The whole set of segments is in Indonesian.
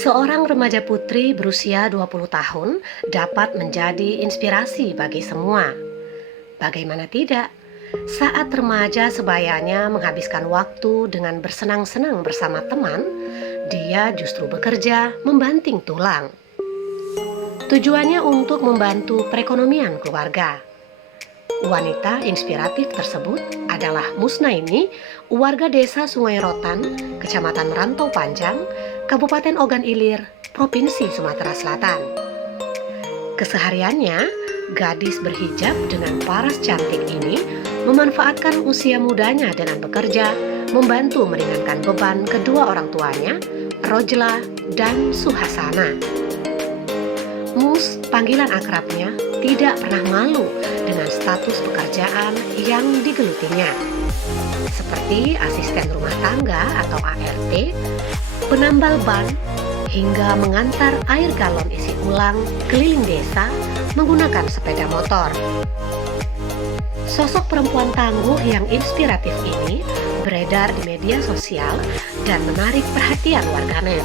Seorang remaja putri berusia 20 tahun dapat menjadi inspirasi bagi semua. Bagaimana tidak? Saat remaja sebayanya menghabiskan waktu dengan bersenang-senang bersama teman, dia justru bekerja membanting tulang. Tujuannya untuk membantu perekonomian keluarga. Wanita inspiratif tersebut adalah Musnaini, warga desa Sungai Rotan, Kecamatan Rantau Panjang, Kabupaten Ogan Ilir, Provinsi Sumatera Selatan. Kesehariannya, gadis berhijab dengan paras cantik ini memanfaatkan usia mudanya dengan bekerja, membantu meringankan beban kedua orang tuanya, Rojla dan Suhasana. Mus, panggilan akrabnya, tidak pernah malu dengan status pekerjaan yang digelutinya, seperti asisten rumah tangga atau ART, penambal ban, hingga mengantar air galon isi ulang keliling desa menggunakan sepeda motor. Sosok perempuan tangguh yang inspiratif ini beredar di media sosial dan menarik perhatian warganet,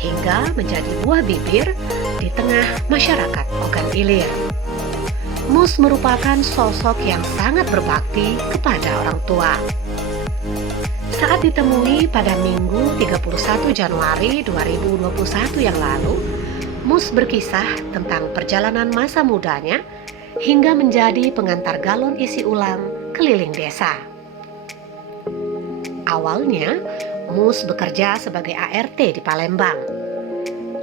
hingga menjadi buah bibir di tengah masyarakat Ogan Ilir. Mus merupakan sosok yang sangat berbakti kepada orang tua. Saat ditemui pada Minggu 31 Januari 2021 yang lalu, Mus berkisah tentang perjalanan masa mudanya hingga menjadi pengantar galon isi ulang keliling desa. Awalnya, Mus bekerja sebagai ART di Palembang.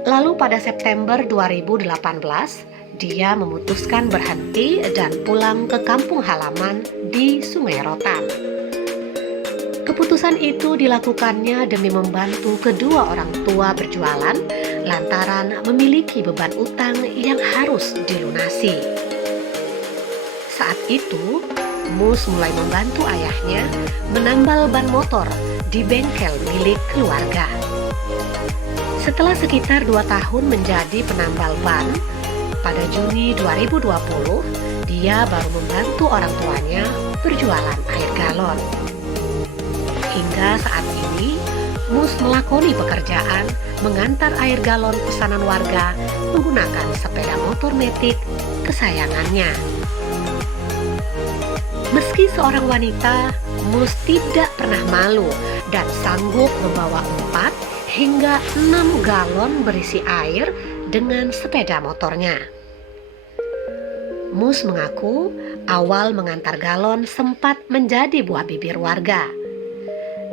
Lalu pada September 2018, dia memutuskan berhenti dan pulang ke kampung halaman di Sungai Rotan. Keputusan itu dilakukannya demi membantu kedua orang tua berjualan lantaran memiliki beban utang yang harus dilunasi. Saat itu, Mus mulai membantu ayahnya menambal ban motor di bengkel milik keluarga. Setelah sekitar 2 tahun menjadi penambal ban, pada Juni 2020, dia baru membantu orang tuanya berjualan air galon. Hingga saat ini, Mus melakoni pekerjaan mengantar air galon pesanan warga menggunakan sepeda motor metik kesayangannya. Meski seorang wanita, Mus tidak pernah malu dan sanggup membawa 4 hingga 6 galon berisi air dengan sepeda motornya. Mus mengaku awal mengantar galon sempat menjadi buah bibir warga.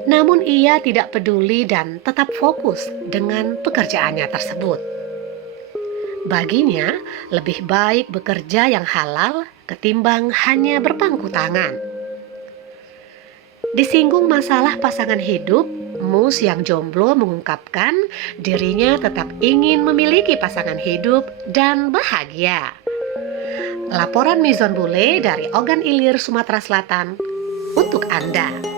Namun ia tidak peduli dan tetap fokus dengan pekerjaannya tersebut. Baginya, lebih baik bekerja yang halal ketimbang hanya berpangku tangan. Disinggung masalah pasangan hidup, Mus yang jomblo mengungkapkan dirinya tetap ingin memiliki pasangan hidup dan bahagia. Laporan Mizon Bule dari Ogan Ilir, Sumatera Selatan untuk Anda.